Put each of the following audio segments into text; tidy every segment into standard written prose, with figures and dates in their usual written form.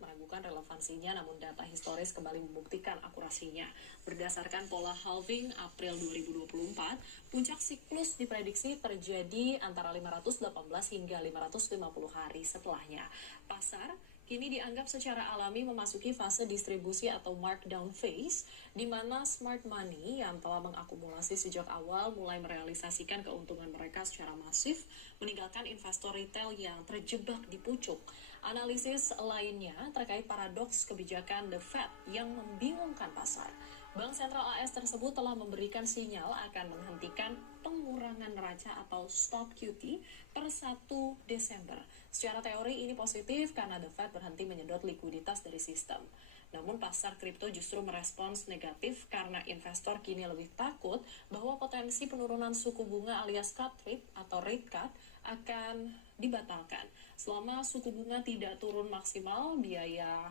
meragukan relevansinya, namun data historis kembali membuktikan akurasinya. Berdasarkan pola halving April 2024, puncak siklus diprediksi terjadi antara 518 hingga 550 hari setelahnya. Pasar kini dianggap secara alami memasuki fase distribusi atau markdown phase, di mana smart money yang telah mengakumulasi sejak awal mulai merealisasikan keuntungan mereka secara masif, meninggalkan investor retail yang terjebak di pucuk. Analisis lainnya terkait paradoks kebijakan The Fed yang membingungkan pasar. Bank sentral AS tersebut telah memberikan sinyal akan menghentikan pengurangan neraca atau stop QT per 1 Desember. Secara teori ini positif karena The Fed berhenti menyedot likuiditas dari sistem. Namun pasar kripto justru merespons negatif karena investor kini lebih takut bahwa potensi penurunan suku bunga alias cut rate atau rate cut akan dibatalkan. Selama suku bunga tidak turun maksimal, biaya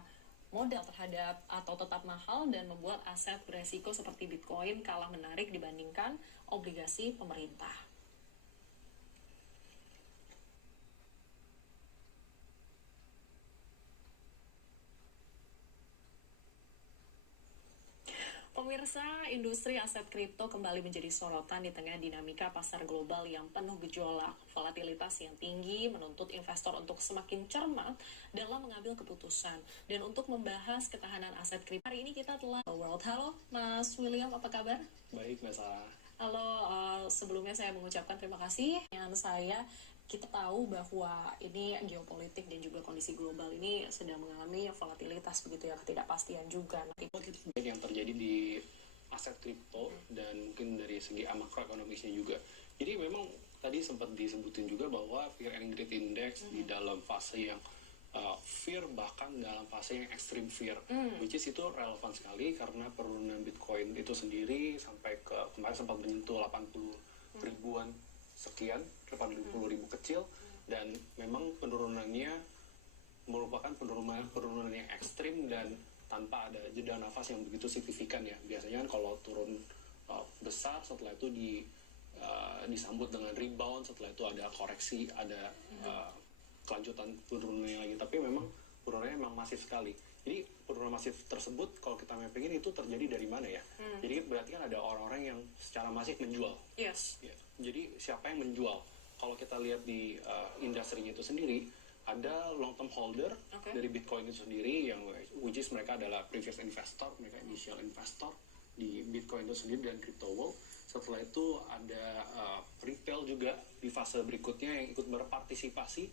modal terhadap atau tetap mahal dan membuat aset beresiko seperti Bitcoin kalah menarik dibandingkan obligasi pemerintah. Pemirsa, industri aset kripto kembali menjadi sorotan di tengah dinamika pasar global yang penuh gejolak. Volatilitas yang tinggi menuntut investor untuk semakin cermat dalam mengambil keputusan. Dan untuk membahas ketahanan aset kripto, hari ini kita telah World. Halo, Mas William, apa kabar? Baik, Mbak Sarah. Halo, sebelumnya saya mengucapkan terima kasih. Kita tahu bahwa ini geopolitik dan juga kondisi global ini sedang mengalami volatilitas begitu ya, ketidakpastian juga. Yang terjadi di aset kripto dan mungkin dari segi makroekonomisnya juga. Jadi memang tadi sempat disebutin juga bahwa Fear and Greed Index di dalam fase yang fear, bahkan dalam fase yang extreme fear, which is itu relevan sekali karena penurunan Bitcoin itu sendiri sampai ke kemarin sempat menyentuh 80 ribuan sekian, 80 ribu kecil, dan memang penurunannya merupakan penurunan yang ekstrim dan tanpa ada jeda nafas yang begitu signifikan ya. Biasanya kan kalau turun besar, setelah itu disambut dengan rebound, setelah itu ada koreksi, ada kelanjutan penurunannya lagi. Tapi memang penurunannya memang masif sekali. Jadi penurunan masif tersebut kalau kita mappingin itu terjadi dari mana ya? Jadi berarti kan ada orang-orang yang secara masif menjual. Yes. Ya. Jadi siapa yang menjual? Kalau kita lihat di industrinya itu sendiri, ada long term holder dari Bitcoin itu sendiri yang which is mereka adalah previous investor, mereka initial investor di Bitcoin itu sendiri dan crypto world. Setelah itu ada retail juga di fase berikutnya yang ikut berpartisipasi,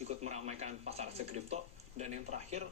ikut meramaikan pasar aset kripto, dan yang terakhir